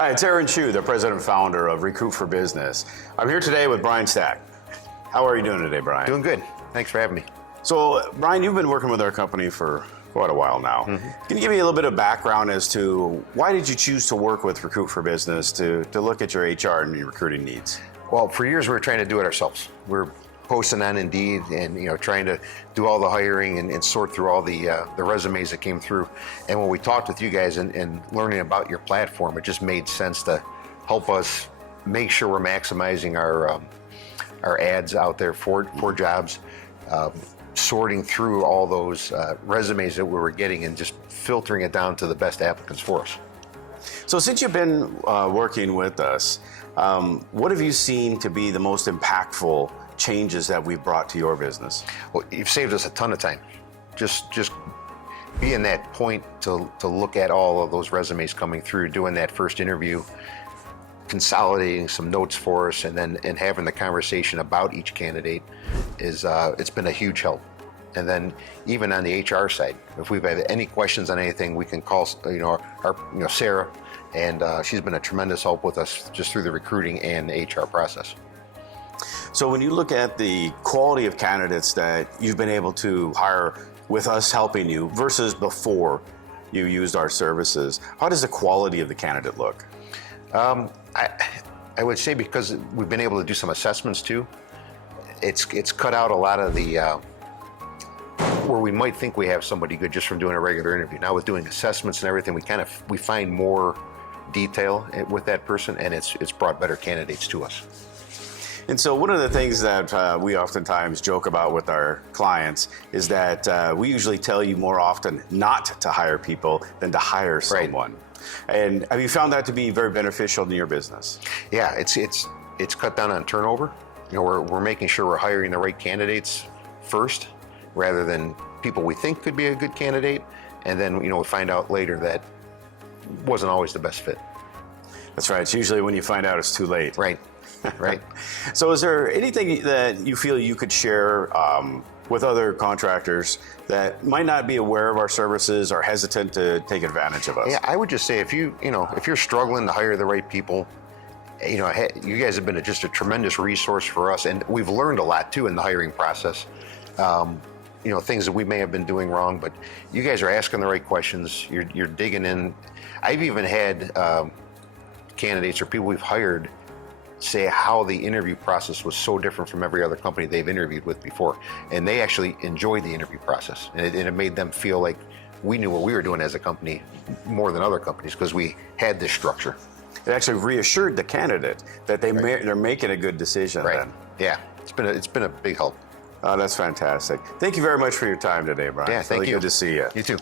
Hi, it's Aaron Chu, the president and founder of Recruit for Business. I'm here today with Brian Stack. How are you doing today, Brian? Doing good. Thanks for having me. So, Brian, you've been working with our company for quite a while now. Can you give me a little bit of background as to why did you choose to work with Recruit for Business to look at your HR and your recruiting needs? Well, for years we were trying to do it ourselves. We're posting on Indeed and trying to do all the hiring and sort through all the resumes that came through. And when we talked with you guys and learning about your platform, it just made sense to help us make sure we're maximizing our ads out there for jobs, sorting through all those resumes that we were getting and just filtering it down to the best applicants for us. So since you've been working with us, what have you seen to be the most impactful changes that we've brought to your business? Well, you've saved us a ton of time. Just being that point to look at all of those resumes coming through, doing that first interview, consolidating some notes for us, and having the conversation about each candidate is it's been a huge help. And then even on the HR side, if we've had any questions on anything, we can call our Sarah, and she's been a tremendous help with us just through the recruiting and the HR process. So when you look at the quality of candidates that you've been able to hire with us helping you versus before you used our services, how does the quality of the candidate look? I would say because we've been able to do some assessments too, it's cut out a lot of the where we might think we have somebody good just from doing a regular interview. Now with doing assessments and everything, we find more detail with that person, and it's brought better candidates to us. And so one of the things that we oftentimes joke about with our clients is that we usually tell you more often not to hire people than to hire someone. Right. And have you found that to be very beneficial in your business? Yeah, it's cut down on turnover. We're making sure we're hiring the right candidates first, rather than people we think could be a good candidate, and then we find out later that wasn't always the best fit. That's right. It's usually when you find out it's too late. Right. Right. So is there anything that you feel you could share with other contractors that might not be aware of our services or hesitant to take advantage of us? Yeah, I would just say if you're struggling to hire the right people, you guys have been just a tremendous resource for us, and we've learned a lot too in the hiring process. Things that we may have been doing wrong, but you guys are asking the right questions. You're digging in. I've even had candidates or people we've hired say how the interview process was so different from every other company they've interviewed with before, and they actually enjoyed the interview process, and it made them feel like we knew what we were doing as a company more than other companies because we had this structure. It actually reassured the candidate that they're making a good decision. Right. Then. Yeah, it's been a big help. Oh, that's fantastic. Thank you very much for your time today, Brian. Yeah, thank you. Good to see you. You too.